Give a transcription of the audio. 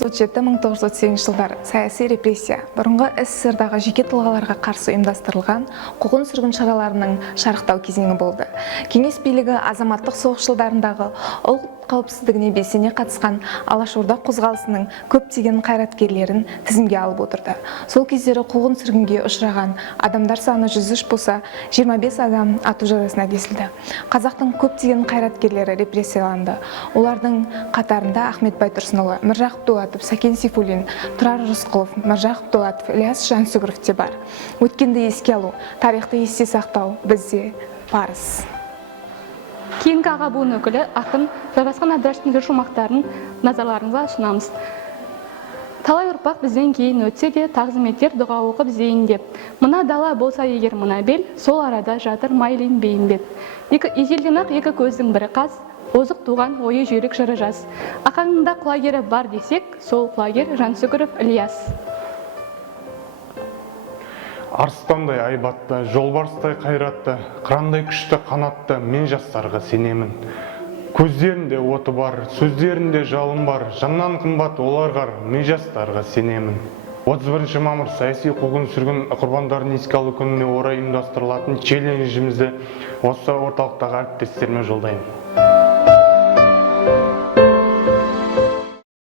1937-1938 жылдар саяси репрессия, бұрынғы СССР-дағы жеке тұлғаларға қарсы ұйымдастырылған қуғын-сүргін шараларының шарықтау кезеңі болды. Кеңес билігі азаматтық соғыс жылдарындағы ұлт қауіпсіздігіне белсене қатысқан Алашорда қозғалысының көптеген қайраткерлерін тізімге алып отырды. Сол кездері қуғын-сүргінге ұшыраған адамдар саны 103 болса, 25 адам ату жазасына кесілді. Қазақтың көптеген қайраткерлері репрессияланды. Олардың қатарында Ахмет Байтұрсынұлы, Міржақып Дулатов, Сәкен Сейфуллин, Тұрар Рысқұлов, Міржақып Дулатов, Ілияс Жансүгіров те бар. Өткенді еске алу, тарихты есте сақтау бізде парыз. Кейінгі аға буын өкілі ақын Жарасқан Әбдіраштың жыр шумақтарын назарларыңызға ұсынамыз. Талай ұрпақ бізден кейін өтсе де, тағзым етер дұға оқып зейін деп. Мына дала болса егер мына бел, сол арада жатыр майлин бейімбет. Ежелден ақ екі көздің бірі қас, озық туған ойы жүйрік жыры жас. Ақаңында құлагері бар десек, сол құлагер Жансүгіров Ілияс. Арыстандай айбатты, жолбарыстай қайратты, қырандай күшті қанатты мен жастарға сенемін. Көздерінде оты бар, сөздерінде жалын бар, жаннан қымбат оларғар мен жастарға сенемін. 31 мамыр саяси қуғын-сүргін құрбандарын еске алу күніне орай ұйымдастырылатын челленджімізді осы орталықтағы әріптестеріме жолдаймын.